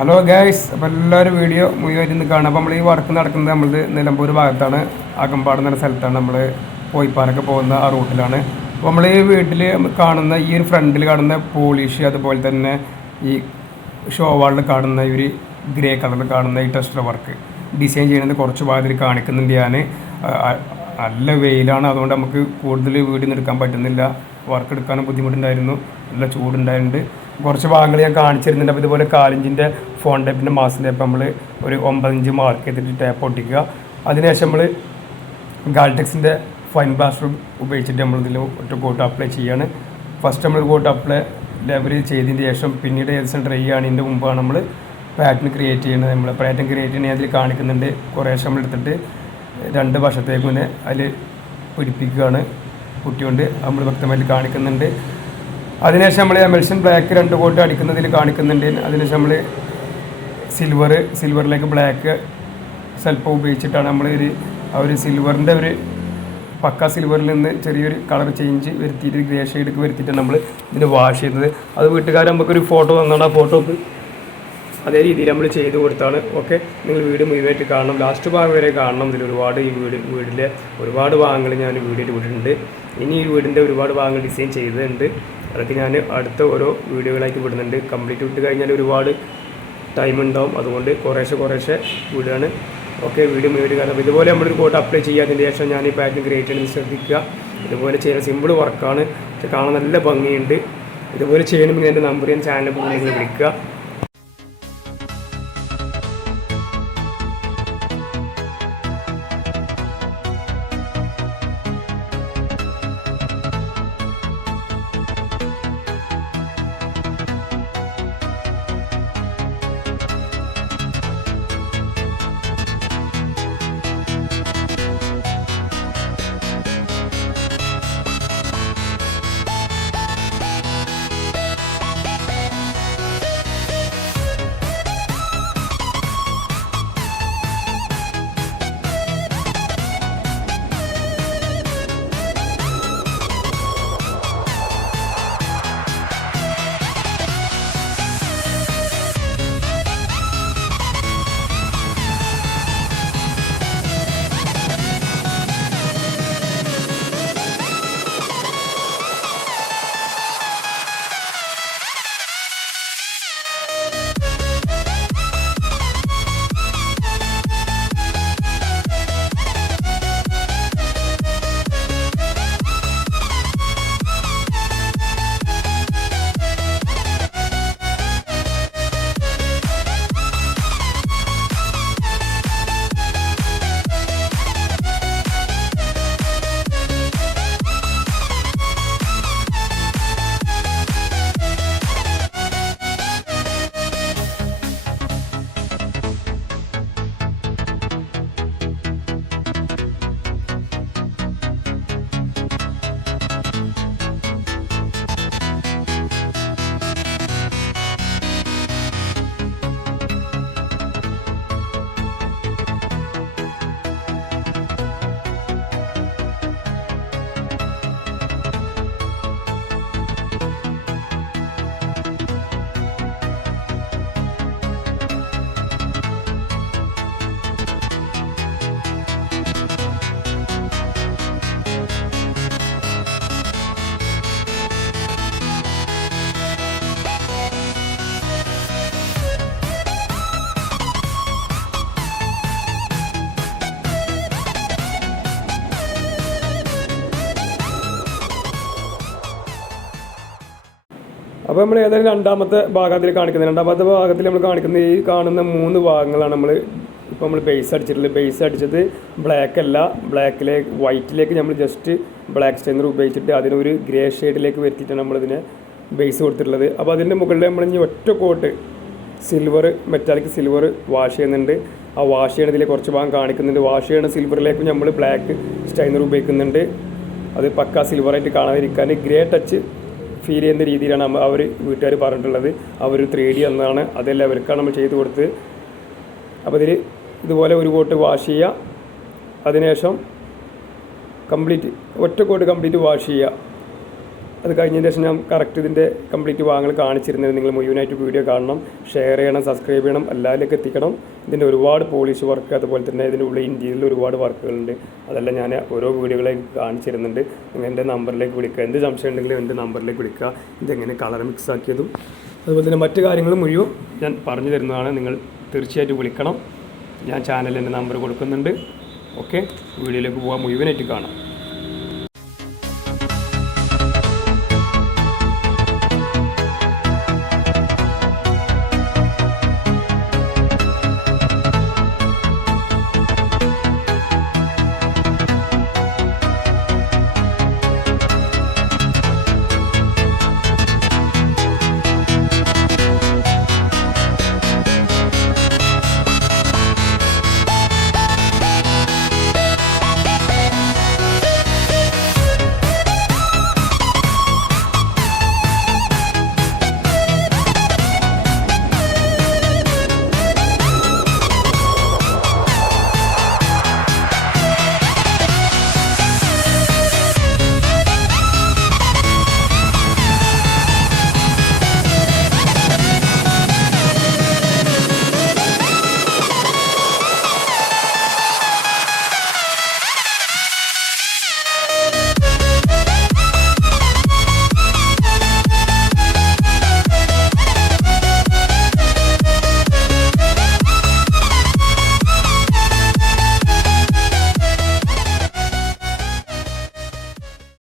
Hello guys, അപ്പോൾ എല്ലാവരും video മുഴുവൻ ഇന്ന് കാണാം. അപ്പോൾ നമ്മൾ ഈ വർക്ക് നടക്കുന്നത് നമ്മൾ നിലമ്പൂർ ഭാഗത്താണ്, അകമ്പാട് എന്ന സ്ഥലത്താണ്. നമ്മൾ പോയിപ്പാറൊക്കെ പോകുന്ന ആ റൂട്ടിലാണ്. അപ്പോൾ നമ്മൾ ഈ വീട്ടിൽ കാണുന്ന ഈ ഒരു ഫ്രണ്ടിൽ കാണുന്ന പോളിഷ്, അതുപോലെ തന്നെ ഈ ഷോ വാളിൽ കാണുന്ന ഈ ഒരു ഗ്രേ കളറിൽ കാണുന്ന ഈ ടെസ്റ്റർ വർക്ക് ഡിസൈൻ ചെയ്യുന്നത് കുറച്ച് ഭാഗത്തിൽ കാണിക്കുന്നുണ്ട്. ഞാൻ നല്ല വെയിലാണ്, അതുകൊണ്ട് നമുക്ക് കൂടുതൽ വീഡിയോ എടുക്കാൻ പറ്റുന്നില്ല. വർക്ക് എടുക്കാനും ബുദ്ധിമുട്ടുണ്ടായിരുന്നു, നല്ല ചൂടുണ്ടായിട്ടുണ്ട്. കുറച്ച് ഭാഗങ്ങൾ ഞാൻ കാണിച്ചിരുന്നുണ്ട്. അപ്പോൾ ഇതുപോലെ 4 ഇഞ്ചിൻ്റെ ഫോൺ ടേപ്പിൻ്റെ മാസം ടേപ്പ് നമ്മൾ ഒരു 9 ഇഞ്ച് മാർക്ക് ചെയ്തിട്ട് ടേപ്പ് ഒട്ടിക്കുക. അതിനുശേഷം നമ്മൾ ഗാൾടെക്സിൻ്റെ ഫൈൻ ബ്ലാസ്റ്റർ ഉപയോഗിച്ചിട്ട് നമ്മളിതിൽ ഒറ്റ കോട്ട് അപ്ലൈ ചെയ്യുകയാണ്. ഫസ്റ്റ് നമ്മൾ കോട്ട് അപ്ലൈ ലെവൽ ചെയ്തതിന് ശേഷം പിന്നീട് ഏകദേശം ഡ്രൈ ആണിൻ്റെ മുമ്പാണ് നമ്മൾ പാറ്റേൺ ക്രിയേറ്റ് ചെയ്യുന്നത്. നമ്മൾ പാറ്റേൺ ക്രിയേറ്റ് ചെയ്യുന്നത് അതിൽ കാണിക്കുന്നുണ്ട്. കുറേശ്ശെ നമ്മൾ എടുത്തിട്ട് 2 വശത്തേക്ക് മുന്നേ അതിൽ പിടിപ്പിക്കുകയാണ്. കുട്ടിയുണ്ട് നമ്മൾ വ്യക്തമായിട്ട് കാണിക്കുന്നുണ്ട്. അതിനുശേഷം നമ്മൾ എമൽഷൻ ബ്ലാക്ക് 2 കോട്ട് അടിക്കുന്നതിൽ കാണിക്കുന്നുണ്ട്. അതിനുശേഷം നമ്മൾ സിൽവറിലേക്ക് ബ്ലാക്ക് സ്വല്പം ഉപയോഗിച്ചിട്ടാണ് നമ്മൾ ആ ഒരു സിൽവറിൻ്റെ ഒരു പക്ക സിൽവറിൽ നിന്ന് ചെറിയൊരു കളർ ചേഞ്ച് വരുത്തിയിട്ട് ഗ്രേ ഷെയ്ഡൊക്കെ വരുത്തിയിട്ട് നമ്മൾ ഇതിന് വാഷ് ചെയ്യുന്നത്. അത് വീട്ടുകാർ നമുക്കൊരു ഫോട്ടോ തന്നാണ്. ആ ഫോട്ടോക്ക് അതേ രീതിയിൽ നമ്മൾ ചെയ്ത് കൊടുത്താണ്. ഓക്കെ, നിങ്ങൾ വീഡിയോ മുഴുവനായിട്ട് കാണണം, ലാസ്റ്റ് ഭാഗം വരെ കാണണം. ഇതിൽ ഒരുപാട് ഈ വീടിലെ ഒരുപാട് ഭാഗങ്ങൾ ഞാൻ വീഡിയോയിൽ വിട്ടിട്ടുണ്ട്. ഇനി ഈ വീടിൻ്റെ ഒരുപാട് ഭാഗങ്ങൾ ഡിസൈൻ ചെയ്തിട്ടുണ്ട്. അതൊക്കെ ഞാൻ അടുത്ത ഓരോ വീഡിയോകളായിട്ട് വിടുന്നുണ്ട്. കംപ്ലീറ്റ് വിട്ട് കഴിഞ്ഞാൽ ഒരുപാട് ടൈം ഉണ്ടാവും, അതുകൊണ്ട് കുറേശ്ശെ വിടുകയാണ്. ഓക്കെ, വീഡിയോ മുഴുവൻ കാരണം ഇതുപോലെ നമ്മളൊരു കോട്ട് അപ്ലൈ ചെയ്യാത്തതിന് ശേഷം ഞാൻ ഈ പാറ്റേൺ ക്രിയേറ്റ് ചെയ്യുന്നത് ശ്രദ്ധിക്കുക. ഇതുപോലെ ചെയ്യുന്ന സിമ്പിൾ വർക്കാണ്, പക്ഷെ കാണാൻ നല്ല ഭംഗിയുണ്ട്. ഇതുപോലെ ചെയ്യണമെങ്കിൽ എൻ്റെ നമ്പർ ഞാൻ ചാനലിൽ പോയി നിങ്ങൾ വിളിക്കുക. അപ്പോൾ നമ്മൾ ഏതായാലും രണ്ടാമത്തെ ഭാഗത്തിൽ കാണിക്കുന്നത്, നമ്മൾ കാണിക്കുന്ന ഈ കാണുന്ന 3 ഭാഗങ്ങളാണ് ഇപ്പോൾ നമ്മൾ ബേസ് അടിച്ചിട്ടുള്ളത്. ബേസ് അടിച്ചത് ബ്ലാക്ക് അല്ല, വൈറ്റിലേക്ക് നമ്മൾ ജസ്റ്റ് ബ്ലാക്ക് സ്റ്റൈനർ ഉപയോഗിച്ചിട്ട് അതിനൊരു ഗ്രേ ഷെയ്ഡിലേക്ക് വരുത്തിയിട്ടാണ് നമ്മളിതിനെ ബേസ് കൊടുത്തിട്ടുള്ളത്. അപ്പോൾ അതിൻ്റെ മുകളിൽ നമ്മൾ ഇനി ഒറ്റ കോട്ട് മെറ്റാലിക് സിൽവർ വാഷ് ചെയ്യുന്നുണ്ട്. ആ വാഷ് ചെയ്യണതിൽ കുറച്ച് ഭാഗം കാണിക്കുന്നുണ്ട്. വാഷ് ചെയ്യണ സിൽവറിലേക്ക് നമ്മൾ ബ്ലാക്ക് സ്റ്റൈനർ ഉപയോഗിക്കുന്നുണ്ട്. അത് പക്ക സിൽവറായിട്ട് കാണാതിരിക്കാൻ ഗ്രേ ടച്ച് ഫീൽ ചെയ്യുന്ന രീതിയിലാണ് അവർ വീട്ടുകാർ പറഞ്ഞിട്ടുള്ളത്. അവർ 3D എന്നാണ്, അതെല്ലാം അവർക്കാണ് നമ്മൾ ചെയ്ത് കൊടുത്ത്. അപ്പോൾ ഇതുപോലെ ഒരു കോട്ട് വാഷ് ചെയ്യുക, അതിനുശേഷം ഒറ്റ കോട്ട് കംപ്ലീറ്റ് വാഷ് ചെയ്യുക. അത് കഴിഞ്ഞതിന് ശേഷം ഞാൻ കറക്റ്റ് ഇതിൻ്റെ കംപ്ലീറ്റ് ഭാഗങ്ങൾ കാണിച്ചിരുന്നത്. നിങ്ങൾ മുഴുവനായിട്ട് വീഡിയോ കാണണം, ഷെയർ ചെയ്യണം, സബ്സ്ക്രൈബ് ചെയ്യണം, എല്ലാവരിലേക്ക് എത്തിക്കണം. ഇതിൻ്റെ ഒരുപാട് പോളിഷ് വർക്ക്, അതുപോലെ തന്നെ ഇതിൻ്റെ ഉള്ളിൽ ഇന്ത്യയിൽ ഒരുപാട് വർക്കുകളുണ്ട്. അതെല്ലാം ഞാൻ ഓരോ വീഡിയോകളായി കാണിച്ചിരുന്നുണ്ട്. നിങ്ങൾ എൻ്റെ നമ്പറിലേക്ക് വിളിക്കുക, എന്ത് സംശയം ഉണ്ടെങ്കിലും എൻ്റെ നമ്പറിലേക്ക് വിളിക്കുക. ഇതെങ്ങനെ കളർ മിക്സ് ആക്കിയതും അതുപോലെ തന്നെ മറ്റു കാര്യങ്ങളും മുഴുവൻ ഞാൻ പറഞ്ഞു തരുന്നതാണ്. നിങ്ങൾ തീർച്ചയായിട്ടും വിളിക്കണം. ഞാൻ ചാനലിൽ എൻ്റെ നമ്പർ കൊടുക്കുന്നുണ്ട്. ഓക്കെ, വീഡിയോയിലേക്ക് പോകാൻ മുഴുവനായിട്ട് കാണാം.